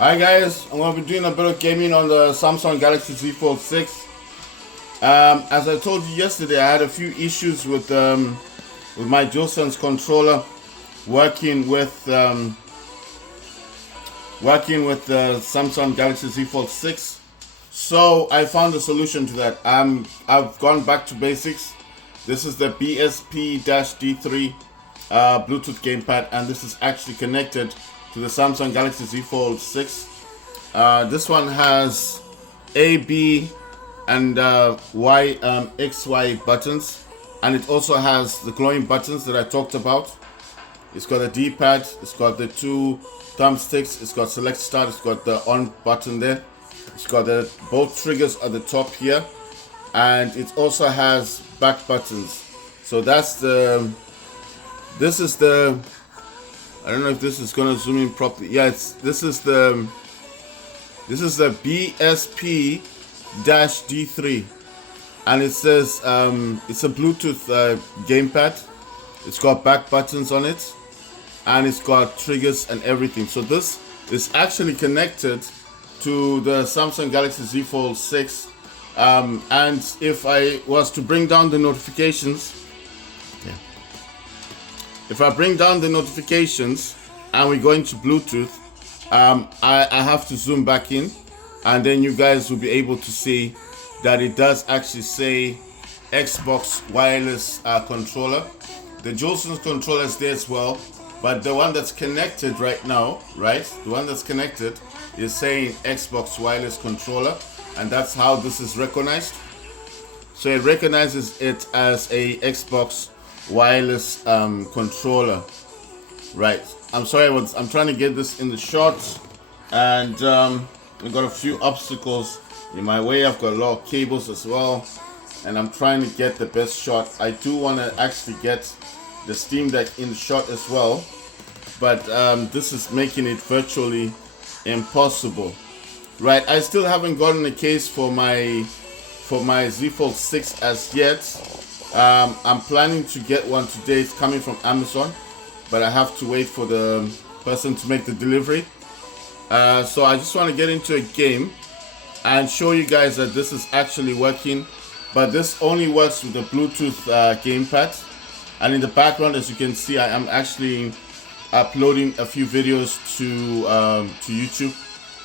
Hi guys, I'm going to be doing a bit of gaming on the Samsung Galaxy Z Fold 6. As I told you yesterday, I had a few issues with my DualSense controller working with the Samsung Galaxy Z Fold 6. So I found a solution to that. I've gone back to basics. This is the BSP-D3 Bluetooth gamepad, and this is actually connected to the Samsung Galaxy Z Fold 6. This one has A, B, and Y, XY buttons, and it also has the glowing buttons that I talked about. It's got a D-pad, it's got the two thumbsticks, it's got select start, it's got the on button there, it's got both triggers at the top here, and it also has back buttons. So this is the, I don't know if this is gonna zoom in properly. Yeah, this is the BSP-D3, and it says it's a Bluetooth gamepad. It's got back buttons on it, and it's got triggers and everything. So this is actually connected to the Samsung Galaxy Z Fold 6. And if I was to bring down the notifications, if I bring down the notifications and we go into Bluetooth, I have to zoom back in, and then you guys will be able to see that it does actually say Xbox wireless controller. The DualSense controller is there as well, but the one that's connected right now, the one that's connected is saying Xbox wireless controller, and that's how this is recognized. So it recognizes it as a Xbox wireless controller. Right, I'm sorry, I'm trying to get this in the shot, and we've got a few obstacles in my way. I've got a lot of cables as well, and I'm trying to get the best shot. I do want to actually get the Steam Deck in the shot as well, but this is making it virtually impossible. Right, I still haven't gotten a case for my Z Fold 6 as yet. I'm planning to get one today. It's coming from Amazon, but I have to wait for the person to make the delivery. So I just want to get into a game and show you guys that this is actually working, but this only works with the Bluetooth gamepad. And in the background, as you can see, I am actually uploading a few videos to YouTube,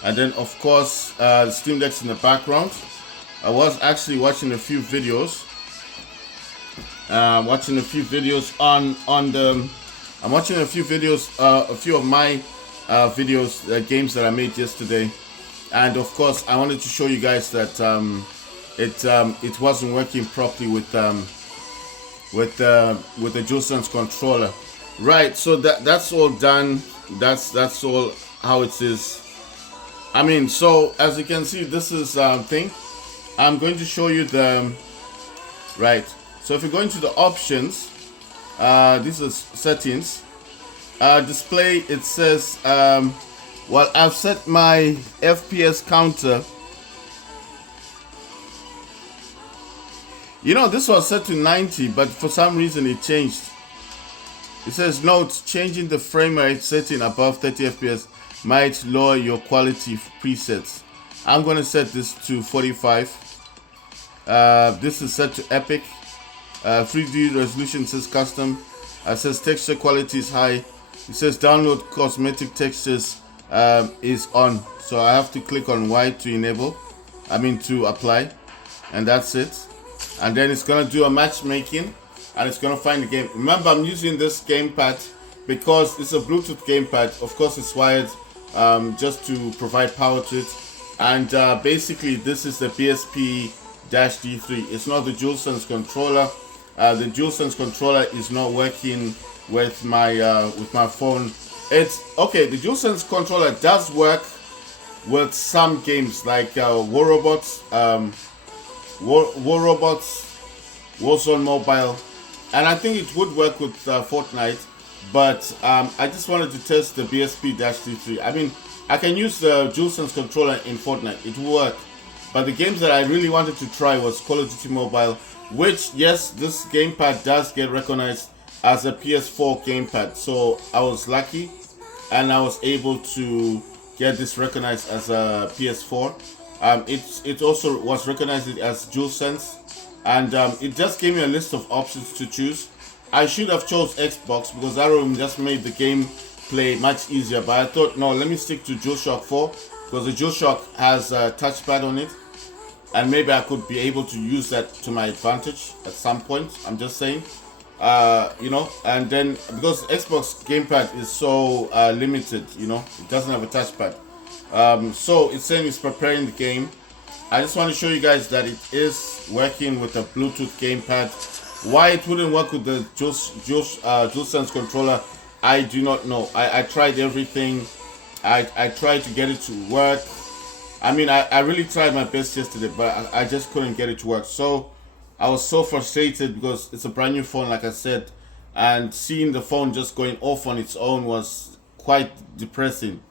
and then of course the Steam Deck's in the background. I was actually watching a few videos. I'm watching a few of my videos, games that I made yesterday, and of course I wanted to show you guys that it wasn't working properly with the DualSense controller. Right, so that's all done. That's all how it is. I mean, so as you can see, this is thing. I'm going to show you the right. So if you go into the options, this is settings, display, it says, well, I've set my FPS counter. You know, this was set to 90, but for some reason it changed. It says, note, changing the frame rate setting above 30 FPS might lower your quality presets. I'm going to set this to 45. This is set to epic. 3D resolution says custom. It says texture quality is high. It says download cosmetic textures is on. So I have to click on Y to to apply, and that's it. And then it's gonna do a matchmaking, and it's gonna find the game. Remember, I'm using this gamepad because it's a Bluetooth gamepad. Of course, it's wired just to provide power to it. And basically, this is the BSP-D3. It's not the DualSense controller. The DualSense controller is not working with my phone. It's okay. The DualSense controller does work with some games like War Robots, Warzone Mobile, and I think it would work with Fortnite. But I just wanted to test the BSP-D3. I mean, I can use the DualSense controller in Fortnite. It will work. But the games that I really wanted to try was Call of Duty Mobile, which, yes, this gamepad does get recognized as a PS4 gamepad. So I was lucky, and I was able to get this recognized as a PS4. It also was recognized as DualSense, and it just gave me a list of options to choose. I should have chose Xbox because that room just made the game play much easier. But I thought, no, let me stick to DualShock 4 because the DualShock has a touchpad on it, and maybe I could be able to use that to my advantage at some point. I'm just saying, you know. And then because Xbox gamepad is so limited, you know, it doesn't have a touchpad. So it's saying it's preparing the game. I just want to show you guys that it is working with a Bluetooth gamepad. Why it wouldn't work with the DualSense controller, I do not know. I tried everything. I tried to get it to work. I mean, I really tried my best yesterday, but I just couldn't get it to work. So I was so frustrated because it's a brand new phone, like I said, and seeing the phone just going off on its own was quite depressing.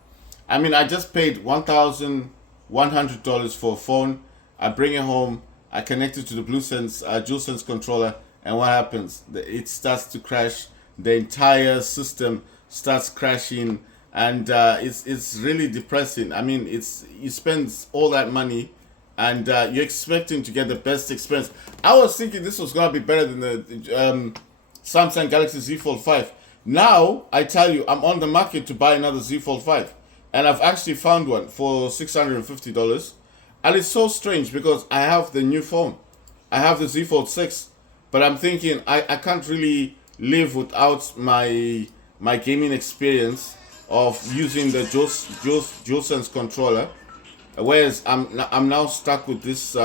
I mean, I just paid $1,100 for a phone. I bring it home. I connect it to the DualSense controller, and what happens? It starts to crash. The entire system starts crashing, and it's really depressing. I mean, you spend all that money, and you're expecting to get the best experience. I was thinking this was gonna be better than the Samsung Galaxy Z Fold 5. Now I tell you, I'm on the market to buy another Z Fold 5. And I've actually found one for $650. And it's so strange because I have the new phone. I have the Z Fold 6. But I'm thinking I can't really live without my gaming experience of using the DualSense controller. Whereas I'm now stuck with this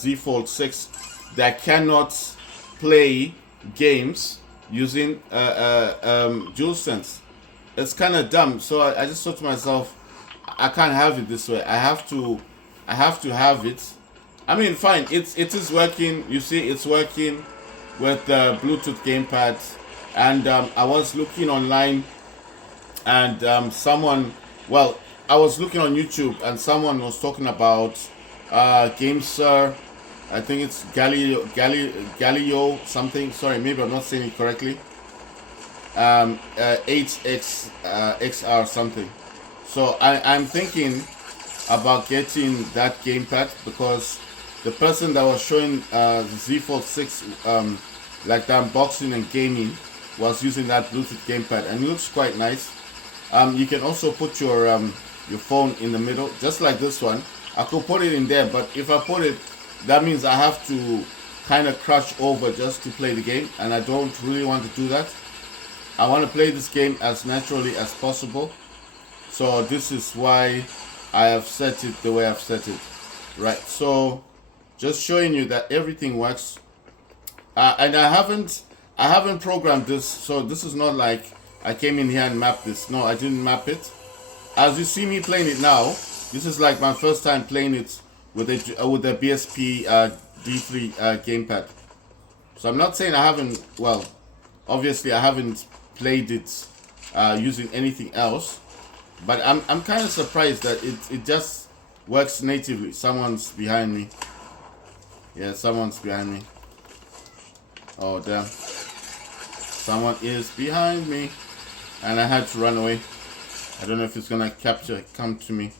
Z Fold 6 that cannot play games using DualSense. It's kind of dumb. So I just thought to myself, I can't have it this way. I have to have it. I mean, fine. It is working. You see, it's working with the Bluetooth gamepad. And I was looking online, and I was looking on YouTube, and someone was talking about GameSir. I think it's Galileo something. Sorry, maybe I'm not saying it correctly. 8X XR something. So I'm thinking about getting that gamepad because the person that was showing the Z Fold 6 like the unboxing and gaming was using that Bluetooth gamepad, and it looks quite nice. You can also put your phone in the middle, just like this one. I could put it in there, but if I put it, that means I have to kind of crouch over just to play the game, and I don't really want to do that. I want to play this game as naturally as possible. So this is why I have set it the way I've set it. Right, so just showing you that everything works. And I haven't programmed this, so this is not like I came in here and mapped this. No, I didn't map it. As you see me playing it now, this is like my first time playing it with the BSP-D3 gamepad. So I'm not saying I haven't, well, obviously I haven't played it using anything else, but I'm kind of surprised that it just works natively. Someone's behind me. Yeah, someone's behind me. Oh damn, someone is behind me, and I had to run away. I don't know if it's gonna come to me.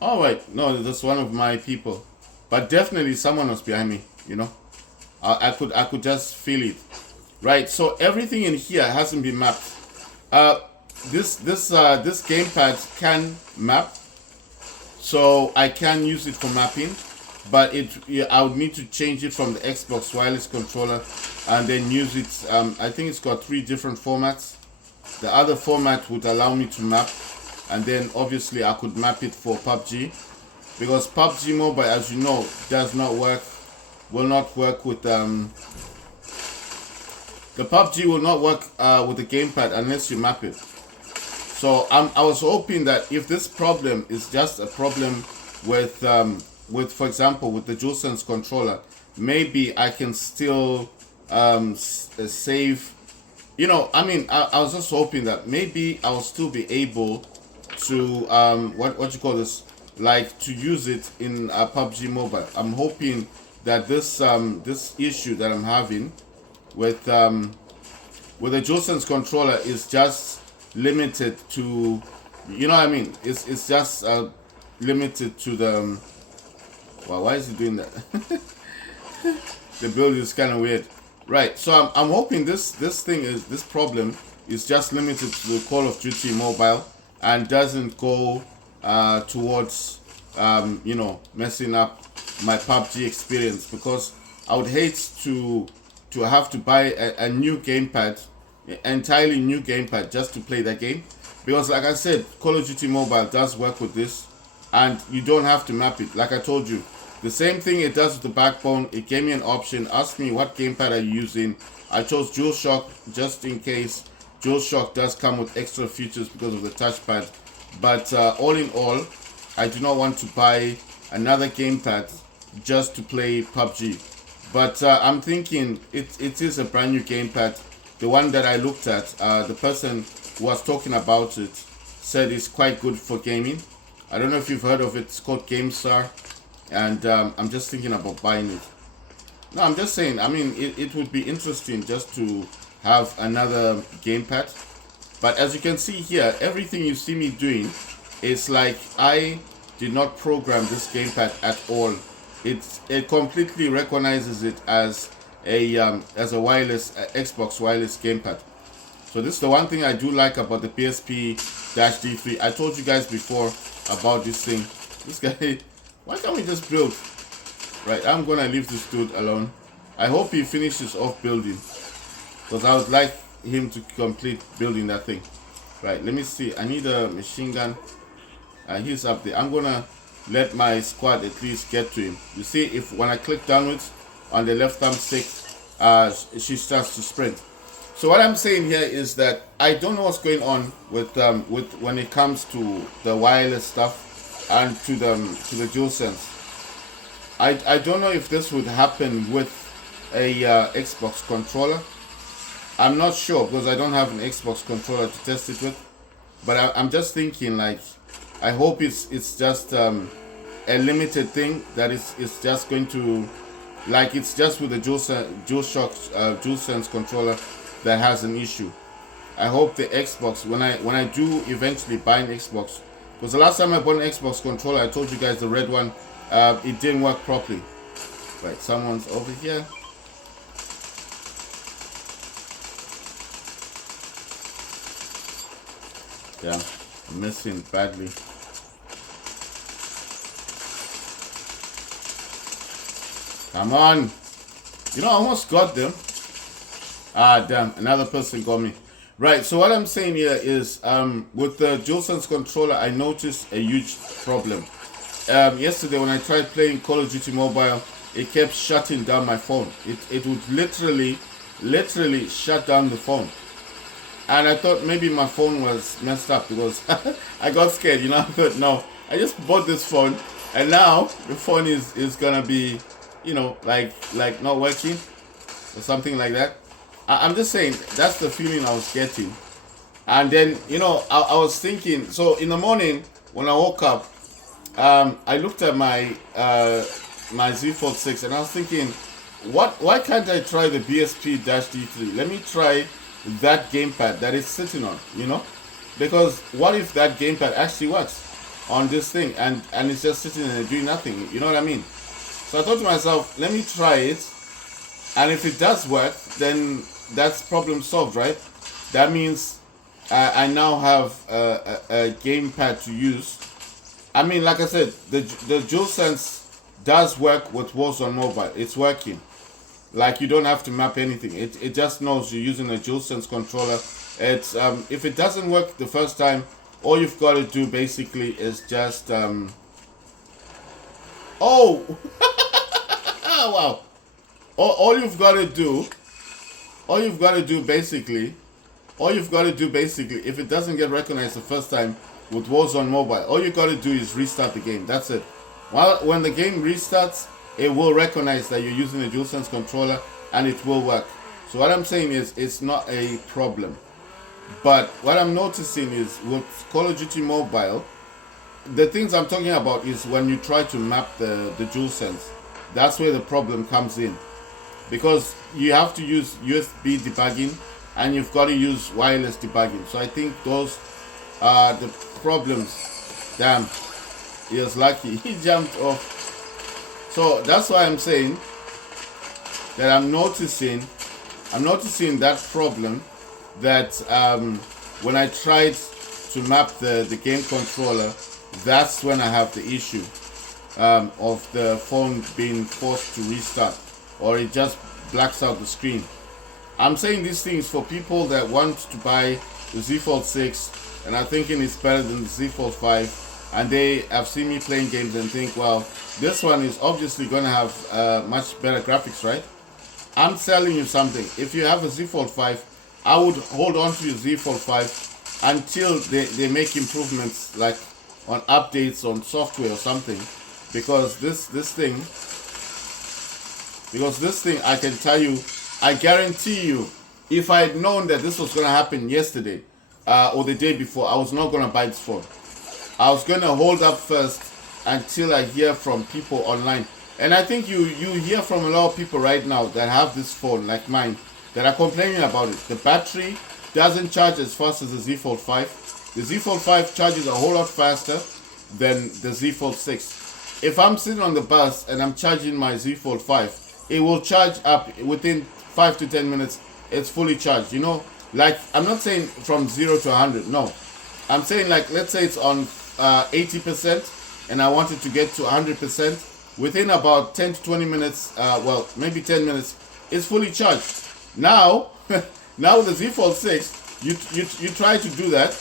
All right, no, that's one of my people, but definitely someone was behind me. You know, I could just feel it. Right, so everything in here hasn't been mapped. This gamepad can map, so I can use it for mapping, but I would need to change it from the Xbox wireless controller and then use it. I think it's got 3 different formats. The other format would allow me to map, and then obviously I could map it for PUBG, because PUBG Mobile, as you know, will not work with the PUBG will not work with the gamepad unless you map it. So I was hoping that if this problem is just a problem with for example, with the DualSense controller, maybe I can still save. You know, I mean, I was just hoping that maybe I'll still be able to what you call this, like to use it in PUBG Mobile. I'm hoping that this issue that I'm having with the DualSense controller is just limited to You know what I mean? It's just limited to the. Wow, why is he doing that? The build is kind of weird, right? So I'm hoping this problem is just limited to the Call of Duty Mobile and doesn't go towards messing up my PUBG experience, because I would hate to have to buy a new gamepad, entirely new gamepad, just to play that game. Because like I said, Call of Duty Mobile does work with this, and you don't have to map it. Like I told you, the same thing it does with the backbone. It gave me an option, asked me what gamepad are you using. I chose DualShock just in case DualShock does come with extra features because of the touchpad. But all in all, I do not want to buy another gamepad just to play PUBG. But I'm thinking it is a brand new gamepad. The one that I looked at, the person who was talking about it said it's quite good for gaming. I don't know if you've heard of it. It's called GameStar. And I'm just thinking about buying it. No, I'm just saying, I mean, it would be interesting just to have another gamepad. But as you can see here, everything you see me doing is like I did not program this gamepad at all. It completely recognizes it as a wireless Xbox wireless gamepad. So this is the one thing I do like about the BSP-D3. I told you guys before about this thing. This guy, why can't we just build? Right, I'm gonna leave this dude alone. I hope he finishes off building, because I would like him to complete building that thing. Right, let me see. I need a machine gun. He's up there. I'm gonna let my squad at least get to him. You see, if when I click downwards on the left thumbstick, she starts to sprint. So what I'm saying here is that I don't know what's going on with when it comes to the wireless stuff and to the DualSense. I don't know if this would happen with a Xbox controller. I'm not sure, because I don't have an Xbox controller to test it with. But I'm just thinking, like, I hope it's just a limited thing, that it's just going to, like, it's just with the DualSense controller that has an issue. I hope the Xbox, when I do eventually buy an Xbox, because the last time I bought an Xbox controller, I told you guys, the red one, it didn't work properly. Right, someone's over here. Yeah, I'm missing badly. Come on. You know, I almost got them. Ah, damn, another person got me. Right, so what I'm saying here is, with the DualSense controller, I noticed a huge problem. Yesterday when I tried playing Call of Duty Mobile, it kept shutting down my phone. It would literally shut down the phone. And I thought maybe my phone was messed up, because I got scared, you know. I thought, no, I just bought this phone, and now the phone is gonna be, you know, like not working or something like that. I'm just saying, that's the feeling I was getting. And then, you know, I was thinking, so in the morning when I woke up, I looked at my my Fold6, and I was thinking, why can't I try the BSP-D3? Let me try that gamepad that it's sitting on, you know, because what if that gamepad actually works on this thing, and it's just sitting there doing nothing, you know what I mean? So I thought to myself, let me try it, and if it does work, then that's problem solved, right? That means I now have a gamepad to use. I mean, like I said, the DualSense does work with Warzone Mobile. It's working. Like, you don't have to map anything. It just knows you're using a DualSense controller. It's if it doesn't work the first time, all you've got to do basically is just oh wow. All you've got to do basically, if it doesn't get recognized the first time with Warzone Mobile, all you got to do is restart the game. That's it. When the game restarts, it will recognize that you're using a DualSense controller, and it will work. So what I'm saying is, it's not a problem. But what I'm noticing is, with Call of Duty Mobile, the things I'm talking about is when you try to map the DualSense. That's where the problem comes in. Because you have to use USB debugging, and you've got to use wireless debugging. So I think those the problems. Damn, he was lucky. He jumped off. So that's why I'm saying that I'm noticing that problem, that when I tried to map the game controller, that's when I have the issue of the phone being forced to restart, or it just blacks out the screen. I'm saying these things for people that want to buy the Z Fold 6 and are thinking it's better than the Z Fold 5, and they have seen me playing games and think, well, this one is obviously going to have much better graphics, right? I'm telling you something. If you have a Z Fold 5, I would hold on to your Z Fold 5 until they make improvements, like on updates on software or something, because this thing, I can tell you, I guarantee you, if I had known that this was going to happen yesterday or the day before, I was not going to buy this phone. I was going to hold up first until I hear from people online. And I think you hear from a lot of people right now that have this phone like mine that are complaining about it. The battery doesn't charge as fast as the Z Fold 5. The Z Fold 5 charges a whole lot faster than the Z Fold 6. If I'm sitting on the bus and I'm charging my Z Fold 5, it will charge up within 5 to 10 minutes. It's fully charged. You know, like, I'm not saying from 0 to 100. No, I'm saying, like, let's say it's on 80% and I want it to get to 100%. Within about 10 to 20 minutes, well, maybe 10 minutes, it's fully charged. Now, now with the Z Fold 6, you try to do that,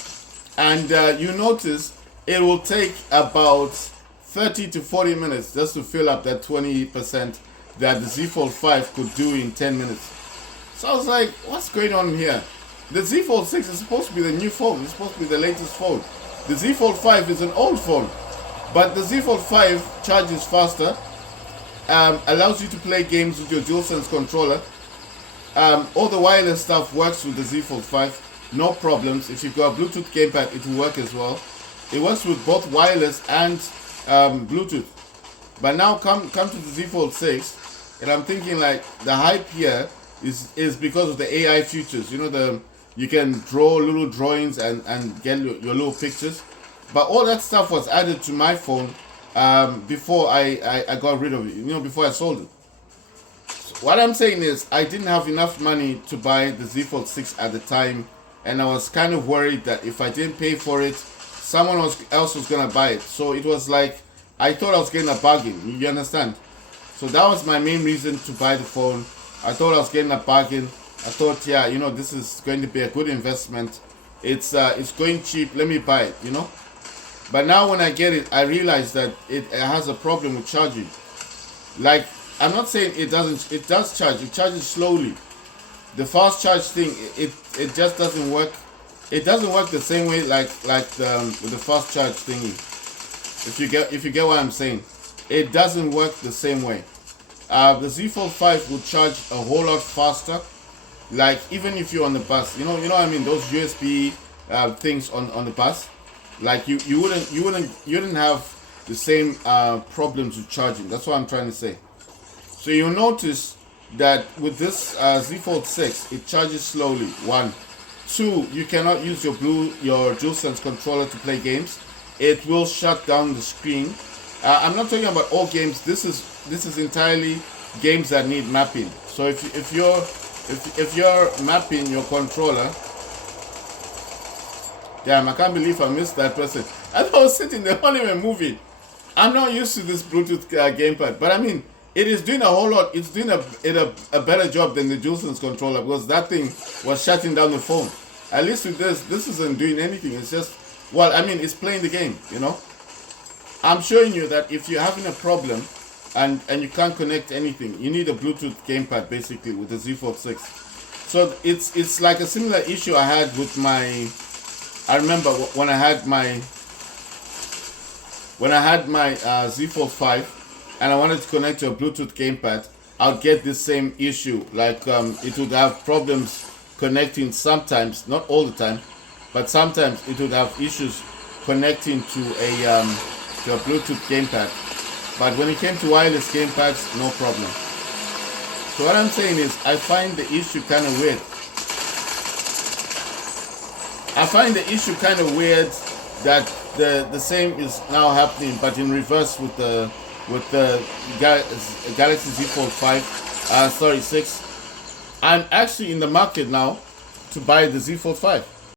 and you notice it will take about 30 to 40 minutes just to fill up that 20% that the Z Fold 5 could do in 10 minutes. So I was like, what's going on here? The Z Fold 6 is supposed to be the new phone. It's supposed to be the latest phone. The Z Fold 5 is an old phone. But the Z Fold 5 charges faster, allows you to play games with your DualSense controller. All the wireless stuff works with the Z Fold 5, no problems. If you've got a Bluetooth gamepad, it will work as well. It works with both wireless and Bluetooth. But now come to the Z Fold 6, and I'm thinking, like, the hype here is because of the AI features. You know, you can draw little drawings and get your little pictures. But all that stuff was added to my phone before I got rid of it, you know, before I sold it. So what I'm saying is, I didn't have enough money to buy the Z Fold 6 at the time, and I was kind of worried that if I didn't pay for it, someone else was going to buy it. So it was like, I thought I was getting a bargain, you understand? So that was my main reason to buy the phone. I thought I was getting a bargain. I thought, yeah, you know, this is going to be a good investment. It's going cheap, let me buy it, you know? But now when I get it, I realize that it has a problem with charging. Like, I'm not saying it does charge. It charges slowly. The fast charge thing, it just doesn't work. It doesn't work the same way like with the fast charge thingy. If you get what I'm saying, it doesn't work the same way. The Z Fold 5 will charge a whole lot faster. Like, even if you're on the bus, you know what I mean, those USB things on the bus. Like, you wouldn't have the same problems with charging. That's what I'm trying to say. So you'll notice that with this Z Fold 6, it charges slowly. 1, 2, you cannot use your DualSense controller to play games. It will shut down the screen. I'm not talking about all games. This is entirely games that need mapping. So if you're mapping your controller. Damn, I can't believe I missed that person. I was sitting there, not even moving. I'm not used to this Bluetooth gamepad, but I mean, it is doing a whole lot. It's doing a better job than the DualSense controller, because that thing was shutting down the phone. At least with this isn't doing anything. It's just, well, I mean, it's playing the game, you know. I'm showing you that if you're having a problem and you can't connect anything, you need a Bluetooth gamepad basically with the Z Fold 6. So it's like a similar issue I had with my. I remember when I had my Z Fold 5 and I wanted to connect to a Bluetooth gamepad, I'll get this same issue. Like, it would have problems connecting sometimes, not all the time, but sometimes it would have issues connecting to a Bluetooth gamepad. But when it came to wireless gamepads, no problem. So what I'm saying is, I find the issue kind of weird. I find the issue kind of weird that the same is now happening, but in reverse with the Galaxy Z Fold 5. Sorry, 6. I'm actually in the market now to buy the Z Fold 5.